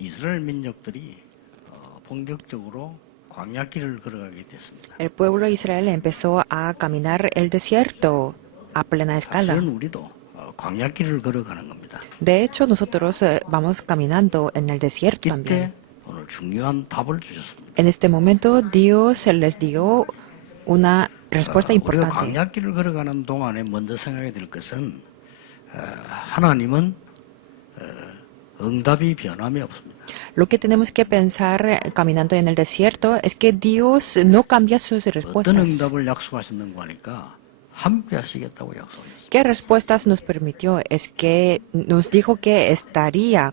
이스라엘 민족들이 본격적으로 광야길을 걸어가게 됐습니다. El pueblo de Israel empezó a caminar el desierto a plena escala. 사실은 우리도 광야길을 걸어가는 겁니다. De hecho, nosotros vamos caminando en el desierto 이때 también. 오늘 중요한 답을 주셨습니다. En este momento, Dios les dio una respuesta 우리가 importante. 광야길을 걸어가는 동안에 먼저 생각해야 될 것은 하나님은 응답이 변함이 없습니다. Lo que tenemos que pensar caminando en el desierto es que Dios no cambia sus 어떤 respuestas. 응답을 약속하셨는가 하니까 함께 하시겠다고 약속하셨습니다. ¿Qué respuestas nos permitió? Es que nos dijo que estará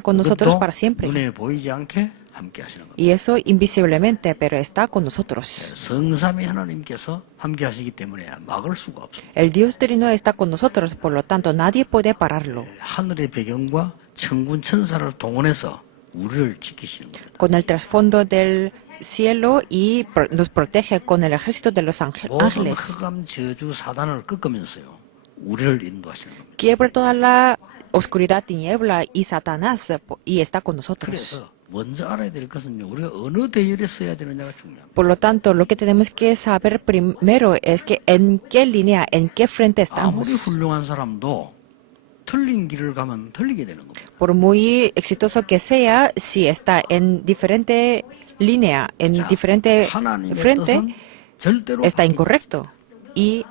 con nosotros para siempre. 눈에 보이지 않게 함께 하시는 겁니다. Y eso invisiblemente, pero está con nosotros. 성삼위 하나님께서 함께 하시기 때문에 막을 수가 없습니다. El Dios Trino está con nosotros, por lo tanto nadie puede pararlo. 하늘의 배경과 천군 천사를 동원해서 우리를 지키시는 겁니다. Con el trasfondo del cielo y nos protege con el ejército de los 모든 ángeles. 흑암 저주 사단을 꺾으면서요 우리를 인도하시는 겁니다. Quiebra toda la oscuridad, tiniebla y Satanás y está con nosotros. 그래서 먼저 알아야 될 것은요 우리가 어느 대열에 서야 되느냐가 중요합니다. Por lo tanto, lo que tenemos que saber primero es que en qué línea, en qué frente 아무리 estamos. 훌륭한 사람도 틀린 길을 가면 틀리게 되는 겁니다. Por muy exitoso que sea, si está en diferente línea, en 자, diferente 하나님의 frente, 뜻은 절대로 está 바뀌지 incorrecto. Y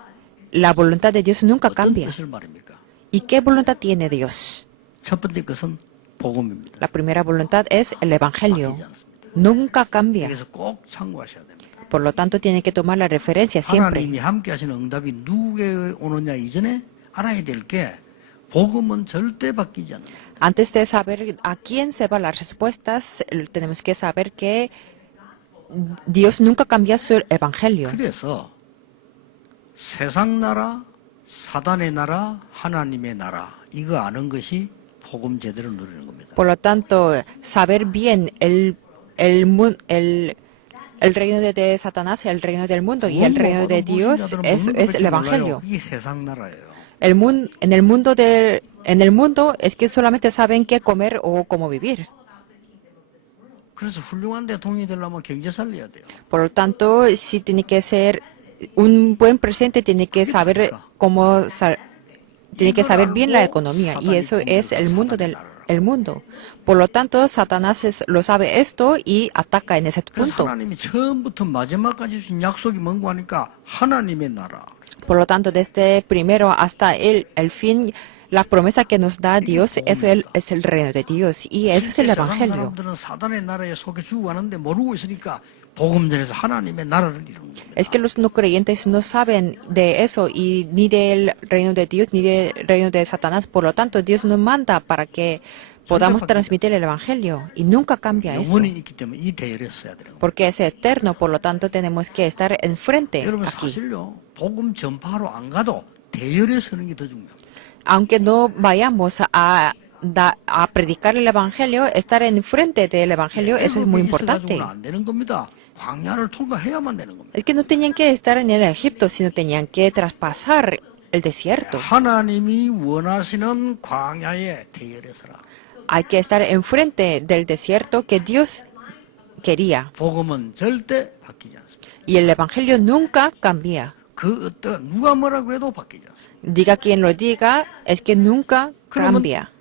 la voluntad de Dios nunca 어떤 cambia. 뜻을 말입니까? ¿Y qué voluntad tiene Dios? 첫 번째 것은 복음입니다. La primera voluntad es el Evangelio. 바뀌지 않습니다. Nunca cambia. 그래서 꼭 참고하셔야 됩니다. Por lo tanto, tiene que tomar la referencia siempre. 하나님이 함께 하시는 응답이 누구에게 오느냐 이전에 알아야 될 게 복음은 절대 바뀌지 않는다. Antes de saber a quién se van las respuestas, tenemos que saber que Dios nunca cambia su Evangelio. 그래서 세상 나라, 사단의 나라, 하나님의 나라 이거 아는 것이 복음 제대로 누리는 겁니다. Por lo tanto, saber bien el reino de Satanás, el reino del mundo y el reino de Dios es el Evangelio. 이게 세상 나라예요. En el mundo es que solamente saben qué comer o cómo vivir. 그래서 훌륭한 대통령이 되려면 경제 살려야 돼요. Por lo tanto, si tiene que ser un buen presidente, tiene que saber tiene que saber bien la economía, y eso es el mundo. Por lo tanto, Satanás lo sabe esto y ataca en ese 그래서 punto. 하나님이 처음부터 마지막까지 주신 약속이 뭔가 하니까 하나님의 나라. Por lo tanto, desde primero hasta el fin, la promesa que nos da Dios, eso es el reino de Dios, y eso es el 세상 Evangelio. 사람들은 사단의 나라에 속해 죽어가는데 모르고 있으니까 복음 전에서 하나님의 나라를 이루는 겁니다. Es que los no creyentes no saben de eso, y ni del reino de Dios ni del reino de Satanás. Por lo tanto, Dios nos manda para que podamos transmitir el Evangelio, y nunca cambia esto, 영원히 있기 때문에 이 대열에 서야 되는 겁니다. porque es eterno. Por lo tanto, tenemos que estar enfrente 여러분 aquí. 사실요 복음 전파하러 안 가도 대열에 서는 게 더 중요합니다. Aunque no vayamos a predicar el Evangelio, estar enfrente del Evangelio, eso es muy importante. 안 되는 겁니다. 광야를 통과해야만 되는 겁니다. Es que no tenían que estar en el Egipto, sino tenían que traspasar el desierto. 하나님이 원하시는 광야의 대열에 서라. Hay que estar enfrente del desierto que Dios quería. 복음은 절대 바뀌지 않습니다. Y el Evangelio nunca cambia. 그 어떤 누가 뭐라고 해도 바뀌지 않습니다. Diga quien lo diga, es que nunca cambia.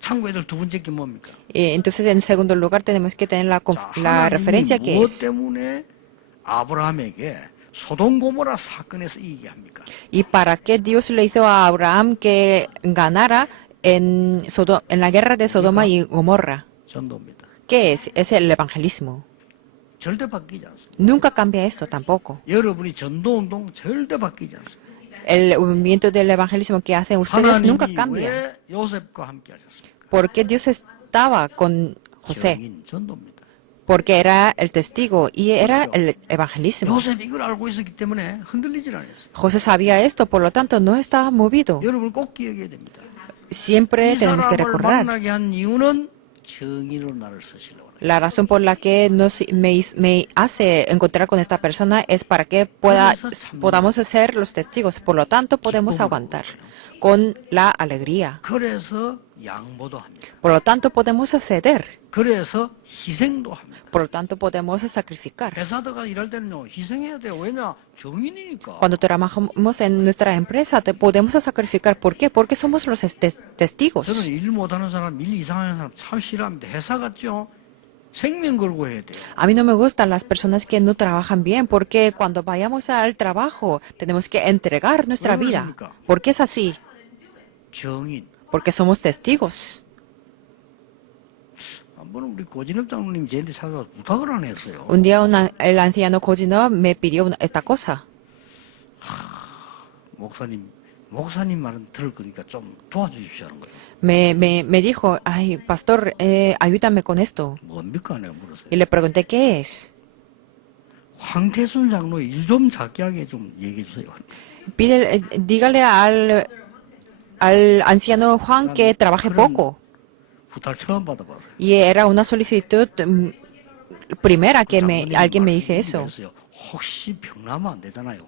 참고해야 될 두 번째 게 뭡니까? Entonces, en segundo lugar, tenemos que tener la 하나님이 referencia que 무엇 es. 때문에 아브라함에게 소돔 고모라 사건에서 이기게 합니까? ¿Y para qué Dios le hizo a Abraham que ganara en la guerra de Sodoma y Gomorra? 전도입니다. ¿Qué es? Es el evangelismo. 절대 바뀌지 않습니다. Nunca cambia esto tampoco. 여러분이 전도운동 절대 바뀌지 않습니다. El movimiento del evangelismo que hacen ustedes nunca 하나님이 cambia. 왜 요셉과 함께 하셨습니까? Porque Dios estaba con José, 증인 전도입니다. porque era el testigo y era el evangelismo. 요셉이 이걸 알고 있었기 때문에 흔들리질 않았어요. José sabía esto, por lo tanto no estaba movido. 여러분 꼭 기억해야 됩니다. Siempre 이 tenemos que 사람을 recordar. 만나게 한 이유는 정의로 나를 쓰시려고 합니다. La razón por la que me hace encontrar con esta persona es para que podamos ser los testigos. Por lo tanto, podemos aguantar con la alegría. 그래서 양보도 합니다. Por lo tanto, podemos ceder. 그래서 희생도 합니다. Por lo tanto, podemos sacrificar. 회사들가 일할 때는요, 희생해야 돼요. 왜냐? 정인이니까. Cuando trabajamos en nuestra empresa, podemos sacrificar. ¿Por qué? Porque somos los testigos. 저는 일 못하는 사람, 일 이상하는 사람 참 싫어합니다. 회사 같죠? 생명 걸고 해야 돼요. A mí no me gustan las personas que no trabajan bien, porque cuando vayamos al trabajo tenemos que entregar nuestra ¿Por qué vida. 그렇습니까? ¿Por qué es así? 정인. Porque somos testigos. 한번 우리 고진업 장로님 저한테 찾아와서 부탁을 안 했어요. Un día el anciano Kojino me pidió esta cosa. 목사님 말은 들을 거니까 좀 도와주십시오 하는 거예요. Me dijo, ay, pastor, ayúdame con esto. 뭡니까? 내가 물었어요. Y le pregunté, ¿qué es? 황태순 장로 일 좀 작게 하게 좀 얘기해 주세요. Dígale al anciano Juan que trabaje poco. 부탁 처음 받아봤어요. Y era una solicitud primera que alguien me dice eso. 혹시 병나면 안 되잖아요.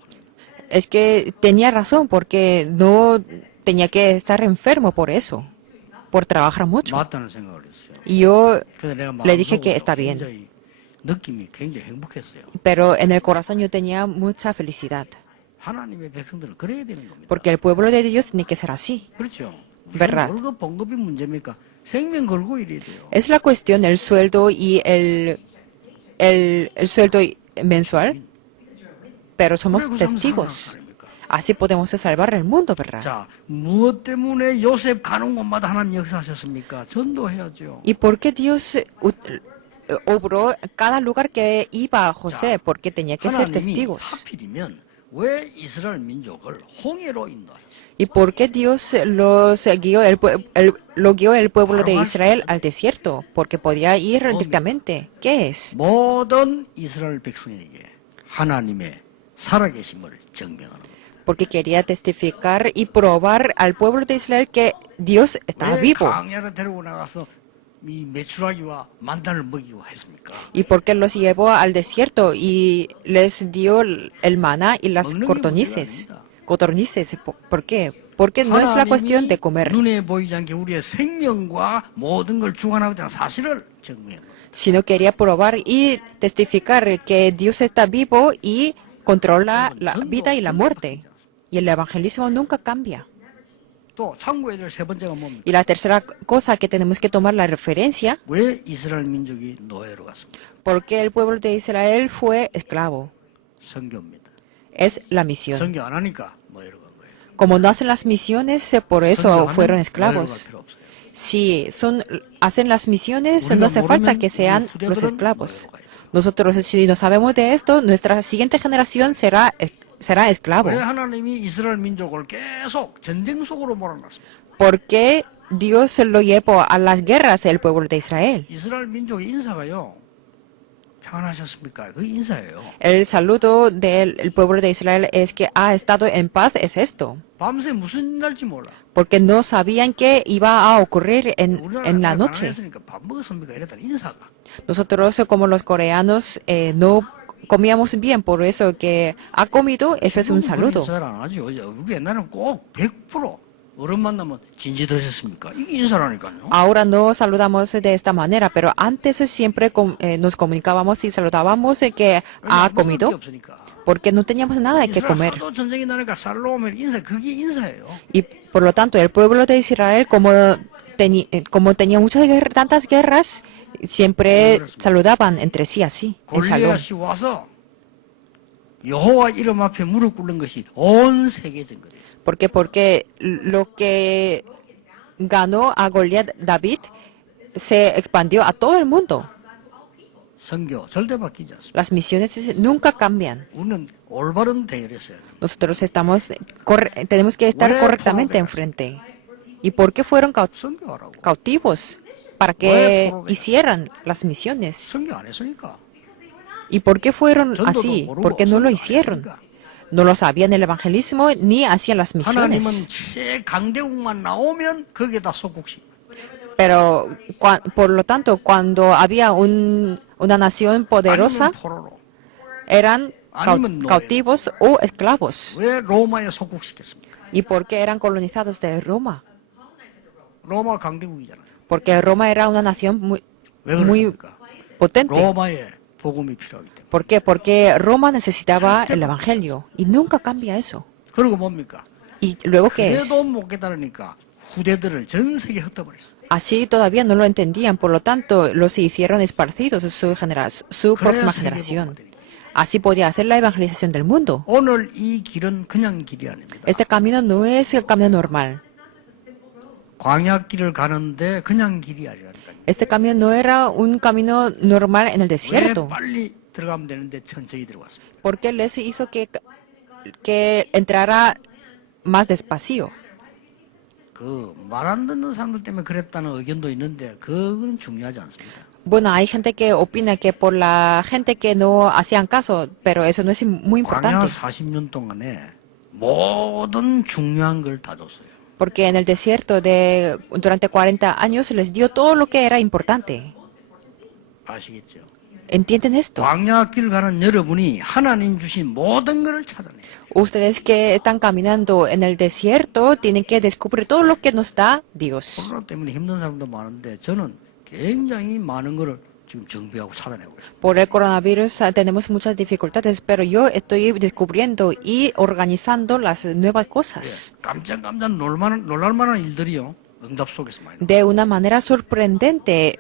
Es que tenía razón porque no tenía que estar enfermo por eso, por trabajar mucho. 맞다는 생각을 했어요. Y yo 그래서 내가 le dije 마음속으로 que está bien, 굉장히 느낌이 굉장히 행복했어요. pero en el corazón yo tenía mucha felicidad, 하나님의 백성들은 그래야 되는 겁니다. porque el pueblo de Dios tiene que ser así. 그렇죠. 무슨 verdad. 월급 봉급이 문제입니까? 생명 걸고 이래야 돼요. Es la cuestión el sueldo y el sueldo mensual, pero somos 그래, 그 testigos. 사람입니까? Así podemos salvar el mundo, ¿verdad? 자, 무엇 때문에 요셉 가는 곳마다 하나님 역사하셨습니까? 전도해야죠. ¿Y por qué Dios obró cada lugar que iba a José? Porque tenía que ser 하나님이 testigos. 하필이면 왜 이스라엘 민족을 홍해로 인도하셨어요? ¿Y por qué Dios guió el pueblo de Israel al desierto? Porque podía ir directamente. ¿Qué es? 모든 이스라엘 백성에게 하나님의 살아계심을 증명하는 거예요. Porque quería testificar y probar al pueblo de Israel que Dios estaba 왜 vivo. 광야로 데리고 나가서 이 메추라기와 만단을 먹이고 했습니까? ¿Y por qué los llevó al desierto y les dio el maná y las codornices? ¿Por qué? Porque no es la cuestión de comer, 눈에 보이지 않게 우리의 생명과 모든 걸 주관하고 있다는 사실을 증명해요. sino quería probar y testificar que Dios está vivo y controla la vida y la muerte. Y el evangelismo nunca cambia. 또 참고해야 될 세 번째가 뭡니까? Y la tercera cosa que tenemos que tomar la referencia, 왜 이스라엘 민족이 노예로 갔습니까? porque el pueblo de Israel fue esclavo, 선교입니다. es la misión. 선교 안 하니까 노예로 간 거예요. Como no hacen las misiones, por eso 선교하면 fueron 노예로 갈 esclavos. 필요 없어요. Si hacen las misiones, 우리가 no hace falta 모르면 que sean 우리 los 후대들은 esclavos. 노예로 가요. Nosotros, si no sabemos de esto, nuestra siguiente generación será esclavo. 왜 하나님이 이스라엘 민족을 계속 전쟁 속으로 몰아놨습니까? Porque Dios lo llevó a las guerras el pueblo de Israel. 이스라엘 민족의 인사가요. 평안하셨습니까? 그 인사예요. El saludo del pueblo de Israel es que ha estado en paz, es esto. 밤새 무슨 날지 몰라. Porque no sabían que iba a ocurrir en la 우리나라는 noche. 가난했으니까 밥 먹었습니까? 이랬더니 인사가. Nosotros, como los coreanos, no comíamos bien, por eso que ha comido, eso es un 지금은 그런 saludo. 인사를 안 하죠. 우리 옛날에는 꼭 100% 어른 만나면 진지 드셨습니까? 이게 인사라니까요. Ahora no saludamos de esta manera, pero antes siempre nos comunicábamos y saludábamos que ha 먹을 게 comido, 없으니까. porque no teníamos nada que 이스라엘 comer. 하도 전쟁이 나니까 살로 오면 인사, 그게 인사예요. Y por lo tanto, el pueblo de Israel, como tenía tantas guerras, siempre saludaban entre sí así, en shalom. 골리앗이 와서 여호와 이름 앞에 무릎 꿇는 것이 온 세계 증거예요. Porque lo que ganó a Goliat David se expandió a todo el mundo. 선교 절대 바뀌지 않습니다. Las misiones nunca cambian. 우리는 올바른 대열에 서야 됩니다. Nosotros tenemos que estar correctamente enfrente. ¿Y por qué fueron 선교하라고. cautivos? Para que hicieran las misiones. 선교 안 했으니까. ¿Y por qué fueron 전도도 así? 모르고 Porque no lo 선교 안 hicieron. 했으니까. No lo sabían el evangelismo ni hacían las 하나님은 misiones. 최강대국만 나오면 거기에다 속국시. Pero por lo tanto, cuando había una nación poderosa, 아니면 포로로. eran 아니면 노예로. cautivos o esclavos. 왜 로마에 속국시켰습니까? ¿Y por qué eran colonizados de Roma? 로마 강대국이잖아요. Porque Roma era una nación 왜 muy 그렇습니까? potente. 로마에 복음이 필요하기 때문에. ¿Por qué? Porque Roma necesitaba el Evangelio y nunca cambia eso. 그리고 뭡니까? ¿Y luego qué es? 그래도 못 깨달으니까 후대들을 전 세계에 흩어버렸어요. Así todavía no lo entendían, por lo tanto los hicieron esparcidos su próxima generación. Así podía hacer la evangelización del mundo. 오늘 이 길은 그냥 길이 아닙니다. Este camino no es el camino normal. 광야길을 가는데 그냥 길이 아니라니까요. Este camino no era un camino normal en el 왜 desierto. 빨리 들어가면 되는데 천천히 들어갔습니다. Porque les hizo que entrara más despacio. 그 말 안 듣는 사람들 때문에 그랬다는 의견도 있는데 그건 중요하지 않습니다. Bueno, hay gente que opina que por la gente que no hacían caso, pero eso no es muy 광야 importante. 40년 동안에 모든 중요한 걸 다 줬어요. Porque en el desierto durante 40 años les dio todo lo que era importante. 아시겠죠? ¿Entienden esto? 광야길 가는 여러분이 하나님 주신 모든 것을 찾아내요. Ustedes que están caminando en el desierto tienen que descubrir todo lo que nos da Dios. 코로나 때문에 힘든 사람도 많은데 저는 굉장히 많은 것을 지금 정비하고 찾아내고 있습니다. Por el coronavirus tenemos muchas dificultades, pero yo estoy descubriendo y organizando las nuevas cosas. 깜짝깜짝 놀랄만한 일들이요. 응답 속에서 많이 나와요. De una manera sorprendente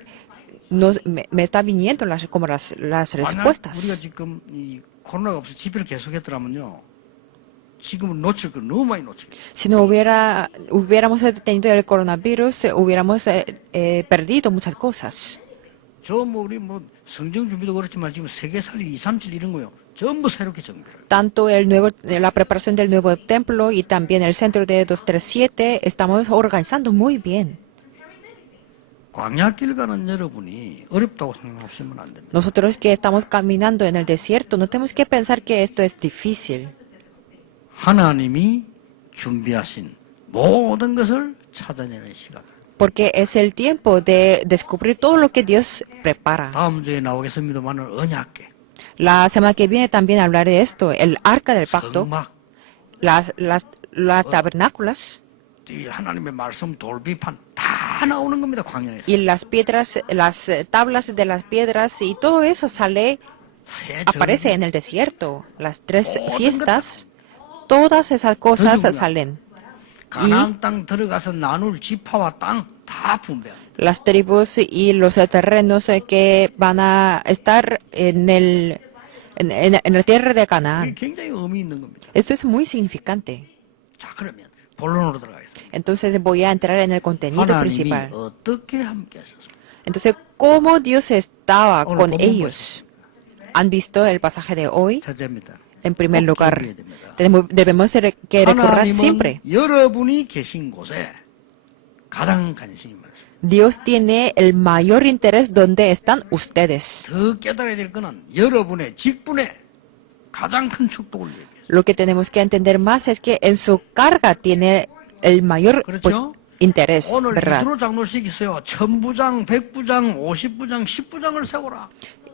me está viniendo las 만약 우리가 respuestas. 지금 이 코로나가 없어 집회를 계속했더라면요. 지금은 놓칠 걸 너무 많이 놓치게. Si no hubiéramos tenido el coronavirus, hubiéramos perdido muchas cosas. 우리 성경 준비도 그렇지만 지금 세계 살리 237 이런 거요. 전부 새롭게 정비를. Tanto la preparación del nuevo templo y también el centro de 237 estamos organizando muy bien. 광야길 가는 여러분이 어렵다고 생각하시면 안 됩니다. Nosotros que estamos caminando en el desierto, no tenemos que pensar que esto es difícil. 하나님이 준비하신 모든 것을 찾아내는 시간. Porque es el tiempo de descubrir todo lo que Dios prepara. 다음 주에 나오겠습니다만은 언약궤, La semana que viene también hablaré de esto, el arca del pacto, 성막, las tabernáculas 이 하나님의 말씀 돌비판 다 나오는 겁니다. 광야에서. y las piedras, las tablas de las piedras y todo eso aparece en el desierto. Las 3 fiestas, todas esas cosas salen. 가나안 땅 들어가서 나눌 지파와 땅 다 분배합니다. Las tribus y los terrenos que van a estar en la tierra de 이게 Canaán. 굉장히 의미 있는 겁니다. Esto es muy significante. 자, 그러면 본론으로 들어가겠습니다. Entonces voy a entrar en el contenido 하나님이 principal. 어떻게 함께 하셨습니까? Entonces, ¿cómo Dios estaba 오늘 con 본문 ellos? ¿Han visto el pasaje de hoy? 첫째입니다. En primer 꼭 lugar, 기억해야 됩니다. debemos que recordar 하나님은 siempre. 여러분이 계신 곳에 가장 관심이 많습니다. Dios tiene el mayor interés donde están ustedes. 더 깨달아야 될 거는 여러분의 직분에 가장 큰 축복을 얘기해요. Lo que tenemos que entender más es que en su carga tiene el mayor 그렇죠? interés, 오늘 ¿verdad? 이드로 장로씩 있어요. 1000부장, 100부장, 50부장, 10부장을 세워라.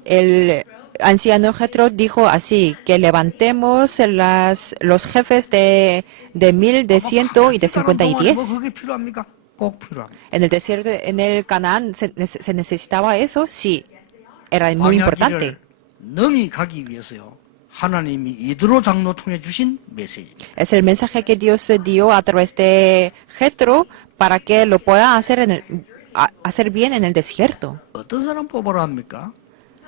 El anciano Jetro dijo así, que levantemos los jefes de 1000, de 100 y de 50 y 10. 뭐 그게 필요합니까? 꼭 필요합니다. En el desierto, en el Canaán, ¿se necesitaba eso? Sí, era muy importante. 광야길을 능히 가기 위해서요. 하나님이 이드로 장로 통해 주신 메시지입니다. Es el mensaje que Dios dio a través de Jetro para que lo pueda hacer hacer bien en el desierto. 어떤 사람 뽑으라 합니까?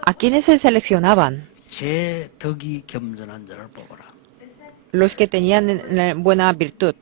¿A quiénes se seleccionaban? 제 덕이 겸손한 자를 뽑아라. Los que tenían buena virtud.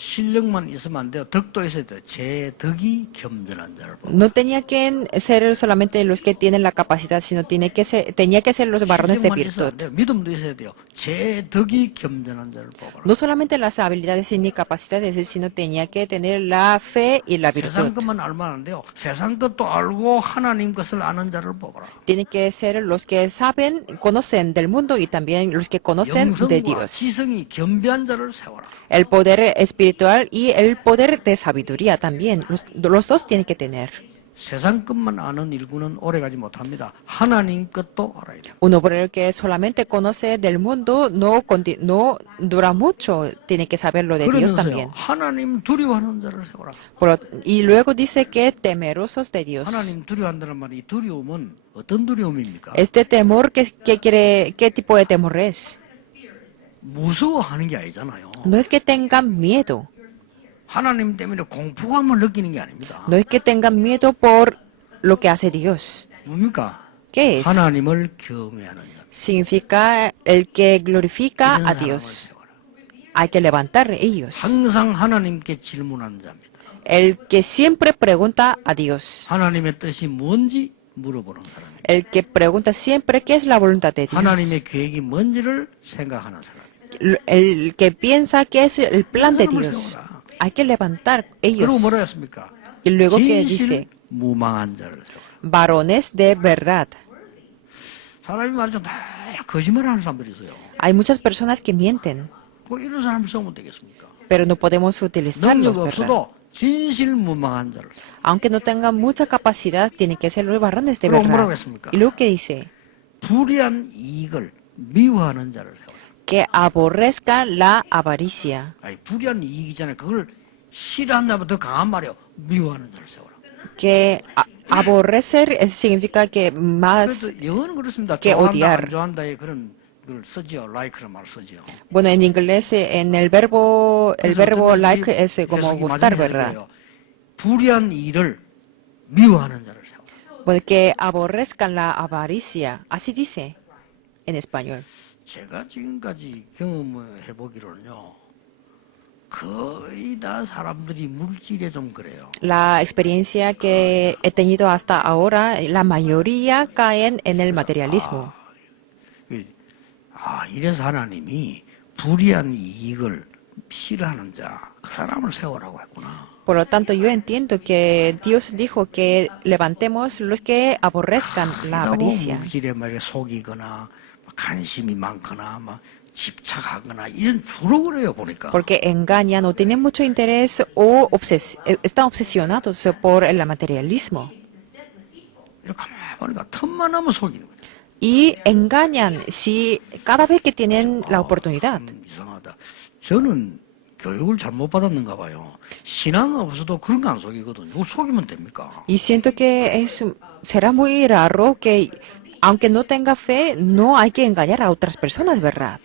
실력만 있으면 안 돼요. 덕도 있어야 돼요. 제 덕이 겸손한 자를 뽑아라. No tenía que ser solamente los que tienen la capacidad, sino tenía que ser los varones de 실력만 있어야 virtud. 돼요. 믿음도 있어야 돼요. 제 덕이 겸손한 자를 뽑아라. No solamente las habilidades ni capacidades, sino tenía que tener la fe y la 세상 virtud. 것만 알면 안 돼요. 세상 것도 알고 하나님 것을 아는 자를 뽑아라. Tiene que ser los que saben, conocen del mundo y también los que conocen de 영성과 Dios. 지성이 겸비한 자를 세워라. El poder espiritual espiritual y el poder de sabiduría también. Los dos tienen que tener. 세상 것만 아는 일꾼은 오래가지 못합니다. 하나님 것도 알아야 돼요. Un obrero que solamente conoce del mundo no dura mucho, tiene que saber lo de Dios también. 하나님 두려워하는 자를 세워라. Y luego dice que temerosos de Dios. 하나님 두려워한다는 말이 이 두려움은 어떤 두려움입니까? Este temor, ¿qué tipo de temor es? 무서워하는 게 아니잖아요. No es que tengan miedo, 하나님 때문에 공포감을 느끼는 게 아닙니다. no es que tengan miedo por lo que hace Dios. 뭡니까? ¿Qué es? 하나님을 경외하는 자. Significa el que glorifica 이런 a 사람을 Dios. 세워라. Hay que levantar ellos. 항상 하나님께 질문하는 자입니다. El que siempre pregunta a Dios. 하나님의 뜻이 뭔지 물어보는 사람입니다. El que pregunta siempre qué es la voluntad de Dios. 하나님의 계획이 뭔지를 생각하는 사람입니다. El que piensa qué es el plan de 사람을 Dios. 세워라. Hay que levantar 그리고 ellos. 뭐라 했습니까? Y luego que 진실 dice, 무망한 자를 세워라. varones de verdad. 사람이 말이죠. 다 거짓말하는 사람들이 있어요. Hay muchas personas que mienten, 그 이런 사람을 세우면 되겠습니까? pero no podemos utilizarlos, 능력 ¿verdad? 없어도 진실 무망한 자를 세워라. Aunque no tengan mucha capacidad, tienen que ser los varones de Pero, ¿cómo verdad. 했습니까? Y luego que dice, 불의한 이익을 미워하는 자를 세워라. que aborrezcan la avaricia. 아니, 불의한 이익이잖아요. 그걸 싫어한다면 더 강한 말이에요. 미워하는 자를 세워라. Que aborrecer significa que más. 그래서 영어는 그렇습니다. que 좋아한다, odiar. 안 좋아한다의 그런 걸 쓰지요. like라는 말 쓰지요. Bueno, en inglés, en el verbo like es como 해석이 gustar, 맞은 ¿verdad? 해석이에요. 불의한 일을 미워하는 자를 세워라. Bueno, que aborrezcan la avaricia. Así dice en español. 제가 지금까지 경험해 보기로는요. 거의 다 사람들이 물질에 좀 그래요. La experiencia que he tenido hasta ahora, la mayoría caen en el materialismo. 이래서 하나님이 불의한 이익을 싫어하는 자, 그 사람을 세우라고 했구나. Por lo tanto, yo entiendo que Dios dijo que levantemos los que aborrezcan la avaricia. 물질에 말이야 속이거나 관심이 많거나 막 집착하거나 이런 주로 그래요 보니까. Porque engañan o tienen mucho interés o están obsesionados por el materialismo. 이렇게 가만히 보니까 틈만 나면 속이는 거예요. Y engañan si cada vez que tienen la oportunidad. 이상하다. 저는 교육을 잘못 받았는가 봐요. 신앙 없어도 그런 거 안 속이거든요. 그거 속이면 됩니까? Y siento que será muy raro que, aunque no tenga fe, no hay que engañar a otras personas, ¿verdad?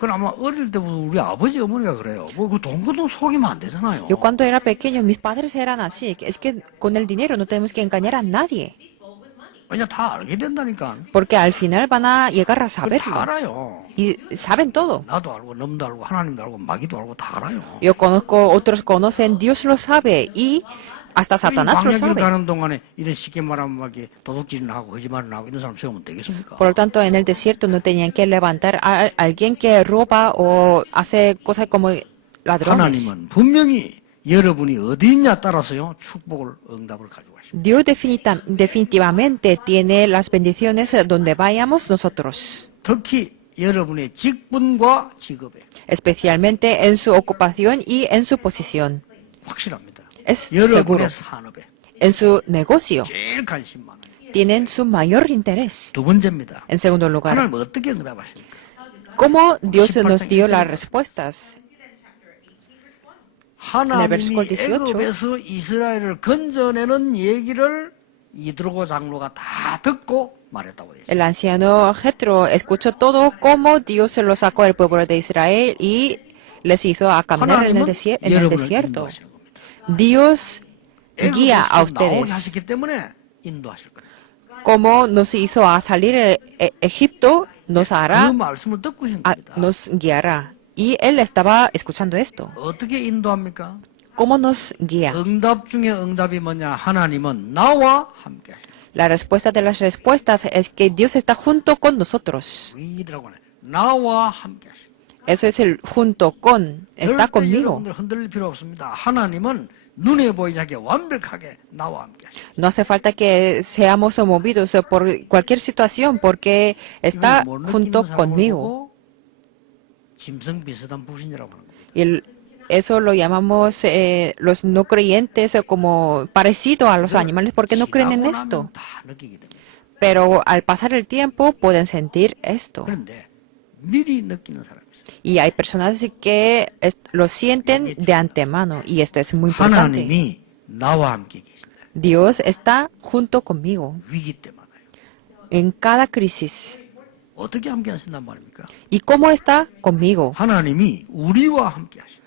그럼 아마 어릴 때부터 우리 아버지 어머니가 그래요. 그 돈 속이면 안 되잖아요. Yo cuando era pequeño, mis padres eran así. Es que con el dinero no tenemos que engañar a nadie. 왜냐 다 알게 된다니까. Porque al final van a llegar a 다 saberlo. 알아요. Y saben todo. 나도 알고 넘도 알고 하나님도 알고 마귀도 알고 다 알아요. Yo conozco, otros conocen, Dios lo sabe. Y hasta Satanás lo 광야길 sabe. 가는 동안에 이런 쉽게 말하면 막 이렇게 도둑질을 하고 거짓말을 하고 이런 사람 세우면 되겠습니까? Por lo tanto, en el desierto no tenían que levantar a alguien que roba o hace cosas como ladrones. 하나님은 분명히 여러분이 어디 있냐 따라서요 축복을 응답을 가지고 가십니다. Dios definitivamente tiene las bendiciones donde vayamos nosotros, 특히 여러분의 직분과 직업에 especialmente en su ocupación y en su posición. 확실합니다. Es seguro. 여러분의 산업에 En su negocio 제일 관심 많아요. tienen su mayor interés. 두 번째입니다. En segundo lugar, 하나님 어떻게 응답하십니까? ¿cómo Dios nos dio 18. las respuestas? 하나님이 versículo 18. 애굽에서 이스라엘을 건져내는 얘기를 이드로고 장로가 다 듣고 말했다고 되어 있어요. El anciano Jetro escuchó todo cómo Dios se lo sacó del pueblo de Israel y les hizo a caminar en el, 하나님은 en el 여러분을 desierto. 인도하시는 겁니다. Dios guía a 애굽에서 나오게 ustedes. 하시기 때문에 인도하실 겁니다. Como nos hizo a salir de Egipto, nos 그 hará, 말씀을 듣고 있는 a- 겁니다. nos guiará. Y él estaba escuchando esto. 어떻게 인도합니까? ¿Cómo nos guía? 응답 중에 응답이 뭐냐? 하나님은 나와 함께 하십니다. La respuesta de las respuestas es que Dios está junto con nosotros. 위라고 하네. 나와 함께 하십니다. Eso es el junto con, está 절대 conmigo. 여러분들 흔들릴 필요 없습니다. 하나님은 눈에 보이지 않게 완벽하게 나와 함께 하십니다. No hace falta que seamos movidos por cualquier situación porque está 이걸 못 junto 느끼는 사람을 conmigo. 보고 짐승 비슷한 부신이라고 하는 겁니다. Y eso lo llamamos los no creyentes como parecido a los animales porque no creen en 지나고 esto. 나면 다 느끼게 됩니다. Pero al pasar el tiempo pueden sentir esto. 그런데 미리 느끼는 사람이 있어요. Y hay personas que lo sienten de antemano y esto es muy importante. 하나님이 나와 함께 계신다. Dios está junto conmigo 위기 때마다요. en cada crisis. 어떻게 함께 하신단 말입니까? ¿Y cómo está conmigo? 하나님이 우리와 함께 하신다.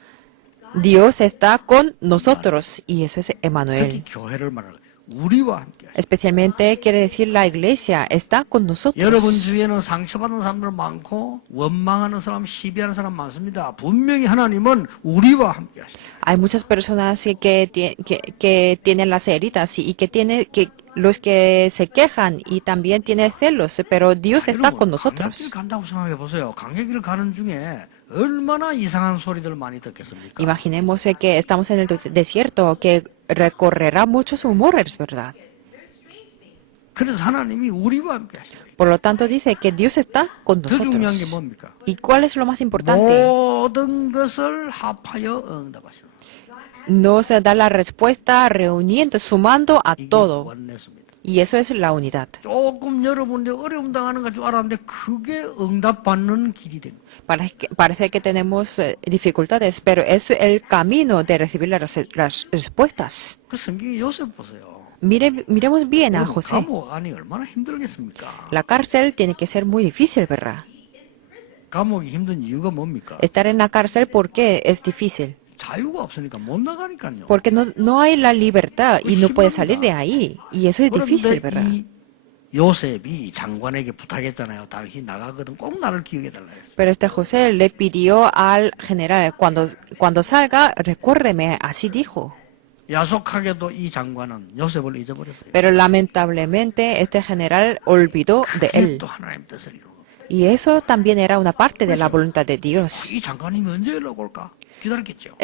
Dios está con nosotros y eso es 특히 Emmanuel. 교회를 말하는 거예요. 우리와 함께 하신다. Especialmente quiere decir la iglesia está con 여러분 nosotros. 주위에는 상처받는 사람들 많고 원망하는 사람, 시비하는 사람 많습니다. 분명히 하나님은 우리와 함께 하신다. Hay muchas personas que tienen las heridas y que los que se quejan y también tienen celos, pero Dios está con 강약길 nosotros. 간다고 생각해 보세요. 강약길 가는 중에 얼마나 이상한 소리들 많이 듣겠습니까? Imaginemos que estamos en el desierto, que recorrerá muchos humores, ¿verdad? 그래서 하나님이 우리와 함께 하신다. Por lo tanto, dice que Dios está con 더 중요한 게 nosotros. 뭡니까? ¿Y cuál es lo más importante? 모든 것을 합하여 응답하시는 Nos da la respuesta reuniendo, sumando a 이게 todo. 원내스입니다. Y eso es la unidad. 조금 여러분들 어려움 당하는 것 줄 알았는데 그게 응답받는 길이 된 거예요. Parece que tenemos dificultades, pero es el camino de recibir las respuestas. 그 성경에 요셉 보세요. Miremos bien a 여러분, José. 감옥 안이 얼마나 힘들겠습니까? La cárcel tiene que ser muy difícil, ¿verdad? 감옥이 힘든 이유가 뭡니까? Estar en la cárcel, ¿por qué es difícil? 자유가 없으니까 못 나가니까요. Porque no hay la libertad y no puedes salir de ahí. Y eso es difícil, 그런데 ¿verdad? 이 요셉이 장관에게 부탁했잖아요. 당신 나가거든 꼭 나를 기억해달라 했어요. Pero José le pidió al general, cuando salga, recórreme, así dijo. 야속하게도 이 장관은 요셉을 잊어버렸어요. Pero lamentablemente este general olvidó de 그게 él. 또 하나님 뜻을 이루고. Y eso también era una parte de la voluntad de Dios. 이 장관님이 언제 연락 올까? 기다렸겠죠.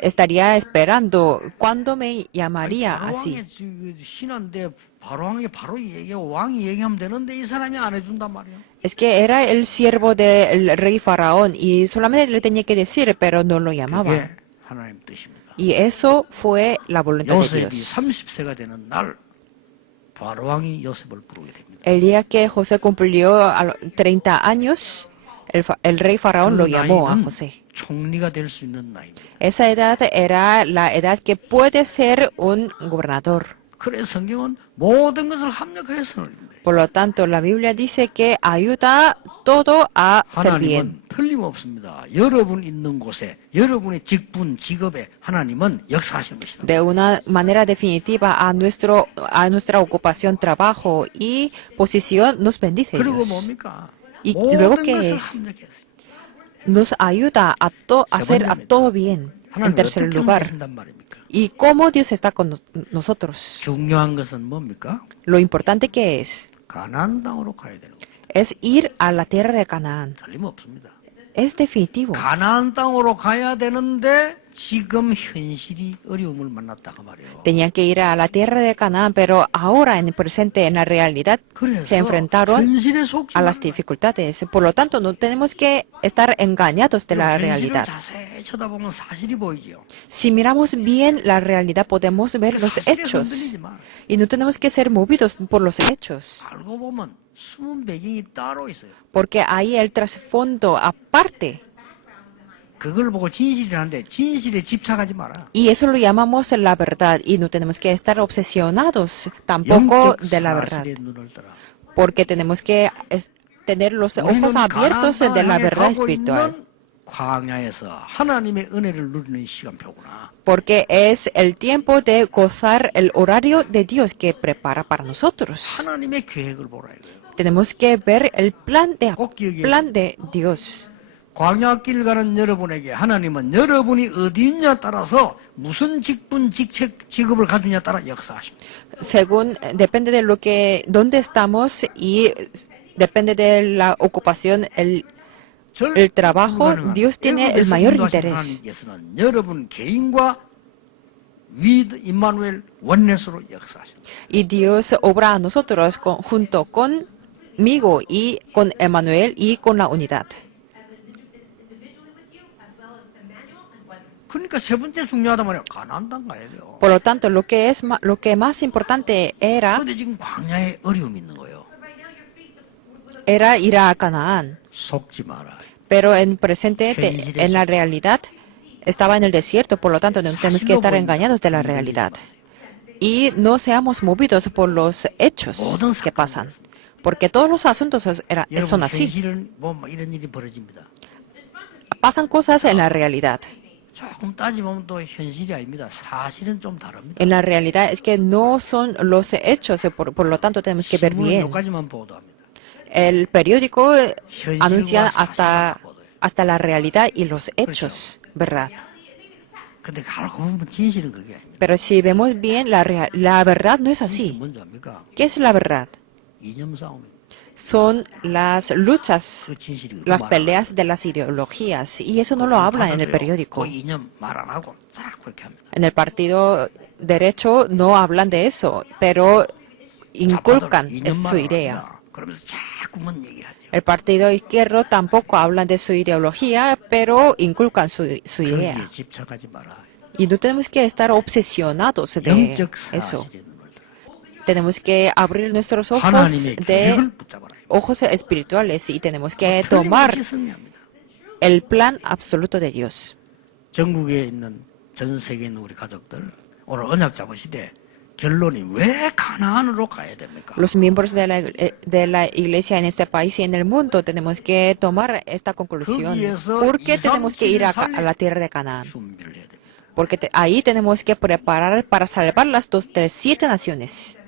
Estaría esperando cuándo me llamaría 바로왕의 así. 신한데 바로왕이 바로 얘기하고 왕이 얘기하면 되는데 이 사람이 안 해준단 말이에요. Es que era el siervo del rey faraón y solamente le tenía que decir, pero no lo llamaba. 그게 하나님 뜻입니다. Y eso fue la voluntad de 요셉이 Dios. 30세가 되는 날 바로왕이 요셉을 부르게 됩니다. El día que José cumplió a los 30 años, el rey faraón lo llamó a 나이는 José. 총리가 될 수 있는 나이입니다. Esa edad era la edad que puede ser un gobernador. 그래서 성경은 모든 것을 합력하여 선을 준다. Por lo tanto, la Biblia dice que ayuda todo a ser bien. 하나님은 틀림없습니다. 여러분 있는 곳에 여러분의 직분, 직업에 하나님은 역사하시는 것이다. De una manera definitiva a nuestra ocupación, trabajo y posición nos bendice 그리고 Dios. 뭡니까? ¿Y luego 모든 qué 것을 es? 합력해서 Nos ayuda a hacer a todo bien. En 하나님 tercer 어떻게 lugar, 하신단 말입니까? ¿y cómo Dios está con nosotros? 중요한 것은 뭡니까? Lo importante que es 가나안 땅으로 가야 되는 거예요. es ir a la tierra de Canaán. 틀림없습니다. Es definitivo. 가나안 땅으로 가야 되는데 지금 현실이 어려움을 만났다가 말이에요. Tenían que ir a la tierra de Canaán, pero ahora en el presente, en la realidad, se 그래서 enfrentaron 현실에 속지 a las 말고 dificultades. Por lo tanto, no tenemos que estar engañados de la 현실을 realidad. 자세히 쳐다보면 사실이 보이죠. Si miramos bien la realidad, podemos ver los 사실에 hechos. 흔들리지 마. Y no tenemos que ser movidos por los hechos, 알고 보면 숨은 배경이 따로 있어요. porque hay el trasfondo aparte. 그걸 보고 진실이라는데 진실에 집착하지 마라. Y eso lo llamamos la verdad. Y no tenemos que estar obsesionados tampoco 영적 de la verdad, 사실에 눈을 떠라. porque tenemos que tener los ojos 우리는 abiertos 가나안 de la 땅을 verdad 향해 가고 espiritual. 있는 광야에서 하나님의 은혜를 누리는 시간표구나. Porque es el tiempo de gozar el horario de Dios que prepara para nosotros. 하나님의 계획을 보라 이거예요. Tenemos que ver el plan 꼭 기억해요. de Dios. 광야길 가는 여러분에게 하나님은 여러분이 어디 있냐 따라서 무슨 직분, 직책, 직업을 가지냐 따라 역사하십니다. Según, depende de dónde estamos y depende de la ocupación, el trabajo, Dios tiene el mayor interés. 하나님께서는 여러분 개인과 with 임마누엘 원넷으로 역사하십니다. Y Dios obra a nosotros junto conmigo y con Emmanuel y con la unidad. 그러니까 세 번째 중요하단 말이야. 가나안 땅 가야 돼요. Por lo tanto, lo que más importante 근데 지금 광야에 어려움이 있는 거예요. era ir a Canaán. 속지 마라. Pero en presente, en la realidad, estaba en el desierto. Por lo tanto, no tenemos que estar engañados de la realidad. Y no seamos movidos por los hechos que pasan. Porque todos los asuntos son 여러분 así. 현실은 뭐 이런 일이 벌어집니다. Pasan cosas en la realidad. 조금 따지면 또 현실이 아닙니다. 사실은 좀 다릅니다. En la realidad es que no son los hechos. Por lo tanto, tenemos que ver 신문은 bien. 여기까지만 보도합니다. El periódico anuncia 현실과 hasta la realidad y los hechos, ¿verdad? 근데 알고 보면 진실은 그게 아닙니다. Pero si vemos bien, la verdad no es 진실은 así. 뭔지 압니까? ¿Qué es la verdad? 이념 싸움입니다. Son las luchas, 그 진실이 las peleas de las ideologías. Y eso no lo hablan en el periódico. 그 이념 말 안 하고 쫙 그렇게 합니다. En el partido derecho no hablan de eso, pero inculcan su idea. 그러면서 자꾸만 얘기를 하죠. El partido izquierdo tampoco hablan de su ideología, pero inculcan su idea. 거기에 집착하지 마라. Y no tenemos que estar obsesionados de 영적 eso. 사실에 눈을 들어. Tenemos que abrir nuestros ojos 하나님의 de 계획을 붙잡아라. ojos espirituales y tenemos que 틀림없이 tomar 승리합니다. el plan absoluto de Dios. 전국에 있는 전 세계에 있는 우리 가족들 오늘 언약 잡으시되 결론이 왜 가나안으로 가야 됩니까? Los miembros de la iglesia en este país y en el mundo tenemos que tomar esta conclusión. ¿Por qué tenemos que ir a la tierra de Canaán? 준비를 해야 됩니다. Porque ahí tenemos que preparar para salvar las 237 naciones.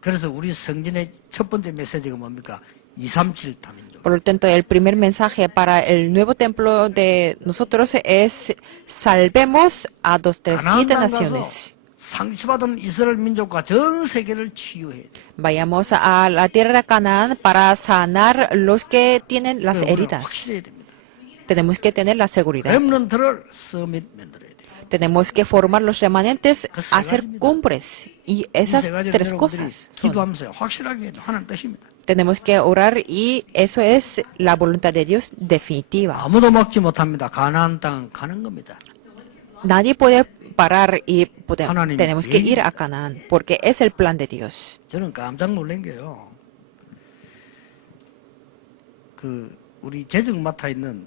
그래서 우리 성전의 첫 번째 메시지가 뭡니까? 237 다민족. Por lo tanto, el primer mensaje para el nuevo templo de nosotros es salvemos a 237 naciones. 상처받은 이스라엘 민족과 전 세계를 치유해야 돼. Vayamos a la tierra de Canaán para sanar los que tienen las heridas. 확실해야 됩니다. Tenemos que tener la seguridad. 렘넌트를 서밋 만들어야 돼. Tenemos que formar los remanentes, hacer cumbres. Y esas 이 세 가지를 tres 여러분들이 cosas son. 기도하면서 확실하게 해도 하나님 뜻입니다. Tenemos que orar y eso es la voluntad de Dios definitiva. 아무도 막지 못합니다. 가나안 땅 가는 겁니다. Nadie puede parar y 하나님의 tenemos que ir 계획입니다. a Canaán porque es el plan de Dios. 저는 깜짝 놀란 게요. 우리 재정 맡아 있는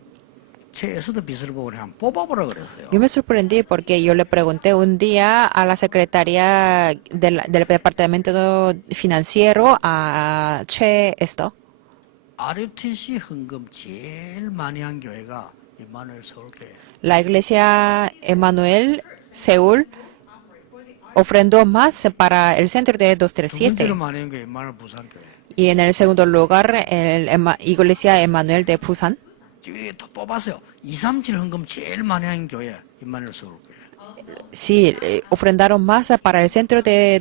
최 에스더 비서를 한번 뽑아보라 그랬어요. Yo me sorprendí porque yo le pregunté un día a la secretaria del departamento financiero, a Che esto, RUTC 헌금 제일 많이 한 교회가 임마누엘 서울교회. la iglesia Emmanuel Seúl ofrendó más para el centro de 두 237. 번째로 많이 한 게 임마누엘 부산교회. Y en el segundo lugar, iglesia Emmanuel de Busan. 지금 이렇게 또 뽑았어요. 237 헌금 제일 많이 한 교회 임마누엘 서울교회. Sí, ofrendaron más para el centro de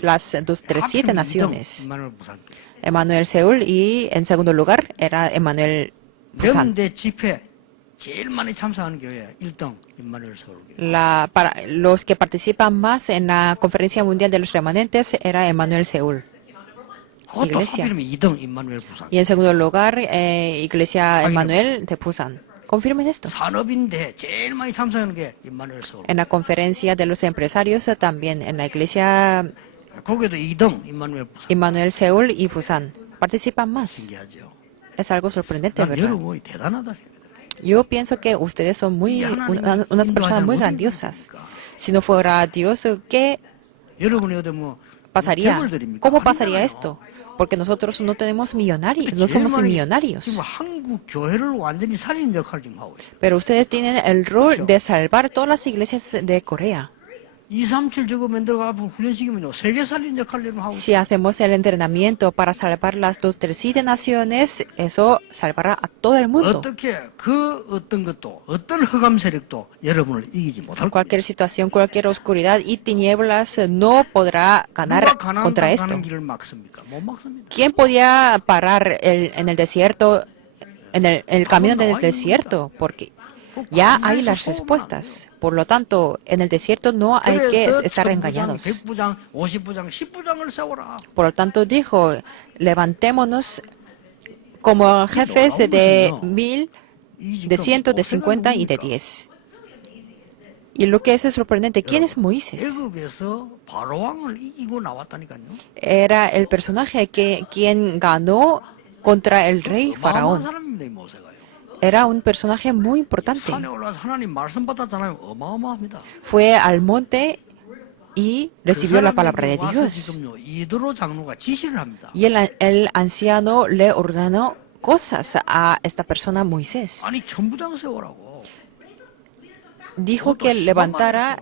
las 237 naciones. 임마누엘 부산교회. Emmanuel Seúl y en segundo lugar era Emmanuel Busan. 명대 집회 제일 많이 참석하는 교회 1등 임마누엘 서울교회. Para los que participan más en la conferencia mundial de los remanentes era Emmanuel Seúl. 그것도 iglesia. 하필이면 2등 임마누엘 부산. Y en segundo lugar, iglesia Emmanuel de Busan. Confirmen esto. 산업인데 제일 많이 참석하는 게 임마누엘 서울. En la conferencia de los empresarios también, en la iglesia 거기도 2등 임마누엘 부산. Emmanuel Seúl y Busan. Participan más. 신기하죠. Es algo sorprendente, 난 ¿verdad? 여러분이 대단하다. Yo pienso que ustedes son unas personas muy grandiosas. Si no fuera Dios, ¿qué 여러분이 어디 뭐 pasaría? 재벌들입니까? ¿Cómo pasaría 아니잖아요. esto? Porque nosotros no tenemos millonarios, no 제일 somos 많이 millonarios. 지금 한국 교회를 완전히 살리는 역할을 지금 하고 있어요. Pero ustedes tienen el rol de salvar todas las iglesias de Corea. 237 저거 만들어가 훈련시키면요 세계 살리는 역할을 지금 하고 있어요. Si hacemos el entrenamiento para salvar las 237 naciones, eso salvará a todo el mundo. 어떻게 그 어떤 것도 어떤 흑암 세력도 여러분을 이기지 못할 겁니다. Cualquier situación, cualquier oscuridad y tinieblas no podrá ganar 누가 가나안 contra 땅 esto. 가는 길을 막습니까? 못 막습니다. ¿Quién podía parar en el desierto, en el camino del desierto? Porque ya hay las respuestas. Por lo tanto, en el desierto no hay que 그래서 estar 1000부장, engañados. 100부장, 50부장, 10부장을 세워라. Por lo tanto, dijo, levantémonos como jefes de 1000 de 100, de 50 y de 10. Y lo que es sorprendente, ¿quién es Moisés? 애굽에서 바로 왕을 이기고 나왔다니까요. Era el personaje quien ganó contra el rey 어마어마한 faraón. 사람입니다, 이 모세가요. Era un personaje muy importante. 산에 올라가서 하나님 말씀 받았잖아요. 어마어마합니다. Fue al monte y recibió la palabra de 그 사람에게 와서 Dios. 지금요, 이드로 장로가 지시를 합니다. Y el anciano le ordenó cosas a esta persona, Moisés. 아니 천부장 세우라고. Dijo que levantara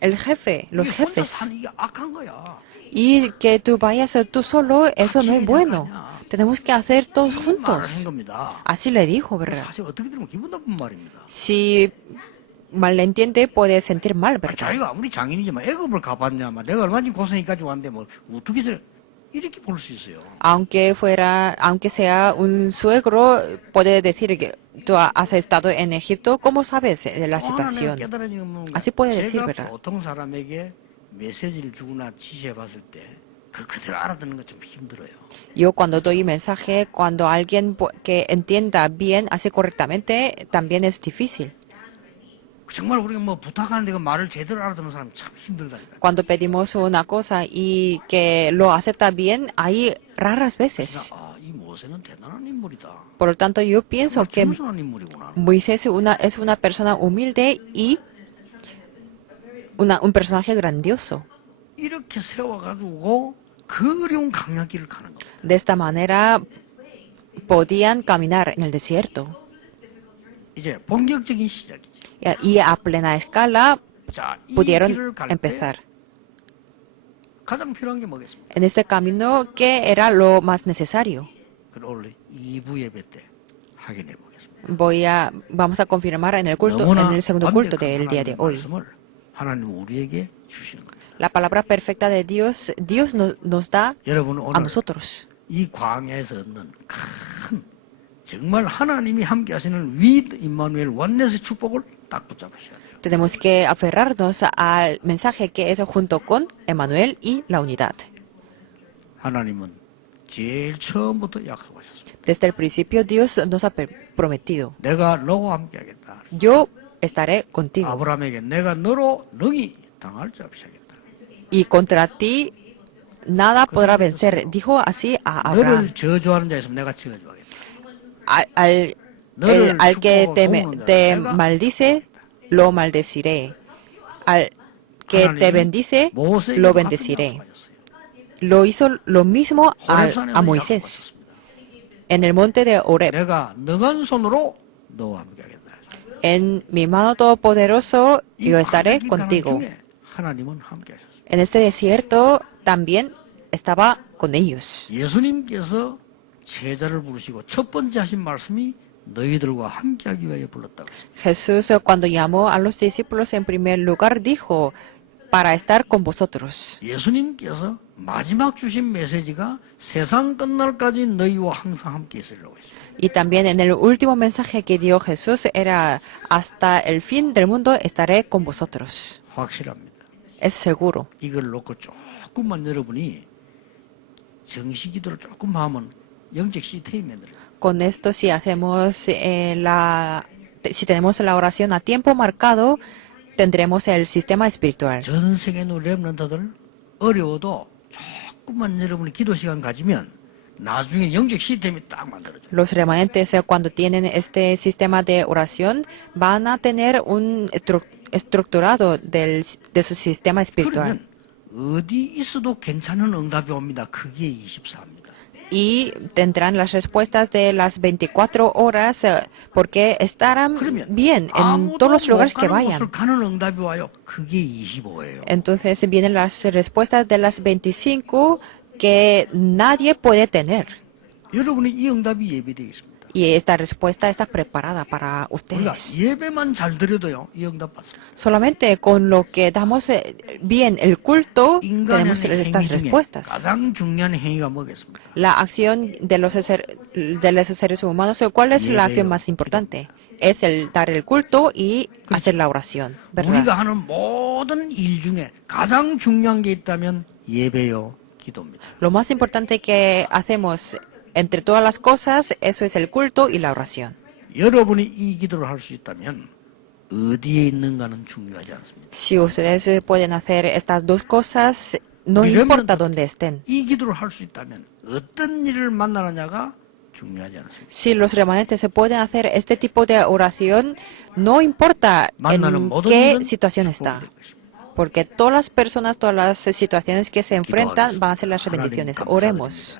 el jefe, los 이게 혼자 jefes. 사는 이게 악한 거야. Y que tú vayas tú solo, eso no es bueno. Tenemos que hacer todos 이 말을 한 juntos. 겁니다. Así le dijo, ¿verdad? 사실 어떻게 들으면 기분 나쁜 말입니다. Si malentiende, puede sentir mal, ¿verdad? 자기가 아무리 장인이지만 애굽을 가봤냐면 내가 얼마나 고생까지 왔는데 뭐 어떻게 이렇게 볼 수 있어요. Aunque sea un suegro, puede decir que tú has estado en Egipto, ¿cómo sabes de la 또 하나 내가 situación? 깨달아진 건 뭔가 Así puede decir, 제가 ¿verdad? 보통 사람에게 메시지를 주거나 지시해 봤을 때 그대로 알아듣는 거 좀 힘들어요. Yo cuando doy mensaje, cuando alguien que entienda bien, hace correctamente, también es difícil. 정말 우리가 뭐 부탁하는데 그 말을 제대로 알아듣는 사람 참 힘들다니까. Cuando pedimos una cosa y que lo acepta bien, hay raras veces. 이 모세는 대단한 인물이다. Por lo tanto, yo pienso 정말 que 겸손한 인물이구나. Moisés es una persona humilde y un personaje grandioso. 이렇게 세워가지고 그 어려운 강약길을 가는 겁니다. De esta manera podían caminar en el desierto. 이제 본격적인 시작이지. Y a plena escala 자, 이 pudieron 길을 갈 때 empezar. 가장 필요한 게 뭐겠습니까? En este camino, ¿qué era lo más necesario? 그걸 원래 2부 예배 때 확인해 보겠습니다. Vamos a confirmar en el segundo culto del día de hoy. 말씀을 하나님 우리에게 주시는 겁니다. La palabra perfecta de Dios, Dios nos da 여러분 a 오늘 nosotros. 이 광야에서 얻는 큰 정말 하나님이 함께 하시는 with 임마누엘 원넷의 축복을 딱 붙잡으셔야 돼요. Tenemos que aferrarnos al mensaje que es junto con Emmanuel y la unidad. 하나님은 제일 처음부터 약속하셨습니다. Desde el principio Dios nos ha prometido, 내가 너와 함께 하겠다. yo estaré contigo 아브라함에게 내가 너로 능히 당할 자 없이 하겠다. y contra ti nada podrá vencer. Dijo así a Abraham. 너를 저주하는 자 있으면 내가 치워줘 하겠다. Al que te maldice, lo maldeciré. Al que te bendice, lo bendeciré. Lo hizo lo mismo a Moisés en el monte de Horeb. 내가 능한 손으로 너와 함께 하겠다. En mi mano todopoderoso yo estaré 이 contigo. 중에 하나님은 함께 하셨습니다. En este desierto también estaba con ellos. 예수님께서 제자를 부르시고 첫 번째 하신 말씀이 너희들과 함께하기 위하여 불렀다고 했습니다. Jesús cuando llamó a los discípulos en primer lugar dijo, para estar con vosotros. 예수님께서 마지막 주신 메시지가 세상 끝날까지 너희와 항상 함께 있으리라고 했습니다. Y también en el último mensaje que dio Jesús era, hasta el fin del mundo estaré con vosotros. 확실합니다. Es seguro. 이걸 놓고 조금만 여러분이 정시기도를 조금 하면 영적 시스템이 만들어요. Con esto, si tenemos la oración a tiempo marcado, tendremos el sistema espiritual. 전 세계 있는 렘넌트들 어려워도 조금만 여러분이 기도 시간 가지면 나중에 영적 시스템이 딱 만들어져요. Los remanentes, cuando tienen este sistema de oración, van a tener un estructurado de su sistema espiritual. 그러면 어디 있어도 괜찮은 응답이 옵니다. 그게 24입니다. Y tendrán las respuestas de las 24 horas porque estarán bien en todos los lugares que vayan. 가는 응답이 와요. 그게 25예요. Entonces vienen las respuestas de las 25 que nadie puede tener. 여러분이 이 응답이 예비되어 있습니다. Y esta respuesta está preparada para 우리가 ustedes. 예배만 잘 드려도요. 이 응답 받습니다. Solamente con lo que damos bien el culto, 인간의 tenemos estas 행위 중에 respuestas. 가장 중요한 행위가 뭐겠습니까? La acción de los seres humanos, ¿cuál es la acción más importante? Es el dar el culto y hacer la oración, ¿verdad? 우리가 하는 모든 일 중에 가장 중요한 게 있다면 예배요, 기도입니다. Lo más importante que hacemos entre todas las cosas, eso es el culto y la oración. 여러분이 이 기도를 할 수 있다면 어디에 있는가는 중요하지 않습니다. Si ustedes pueden hacer estas dos cosas, no Miremos importa entonces. dónde estén. 이 기도를 할 수 있다면 어떤 일을 만나느냐가 중요하지 않습니다. Si los remanentes se pueden hacer este tipo de oración, no importa 만나는 en 모든 qué 일은 situación 축복이 está. 될 것입니다. Porque todas las personas, todas las situaciones que se enfrentan van a ser las 하나님 bendiciones. 감사드립니다. Oremos.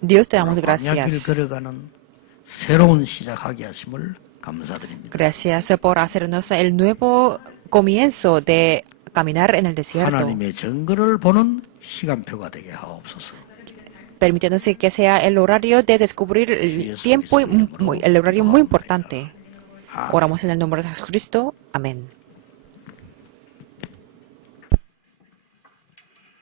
Dios, te damos 광야길을 gracias. 걸어가는 새로운 시작하게 하심을 감사드립니다. Gracias por hacernos el nuevo comienzo de caminar en el desierto, 하나님의 증거를 보는 시간표가 되게 하옵소서. permitiéndose que sea el horario de descubrir el tiempo, el horario muy importante. Oramos en el nombre de Jesucristo. Amén.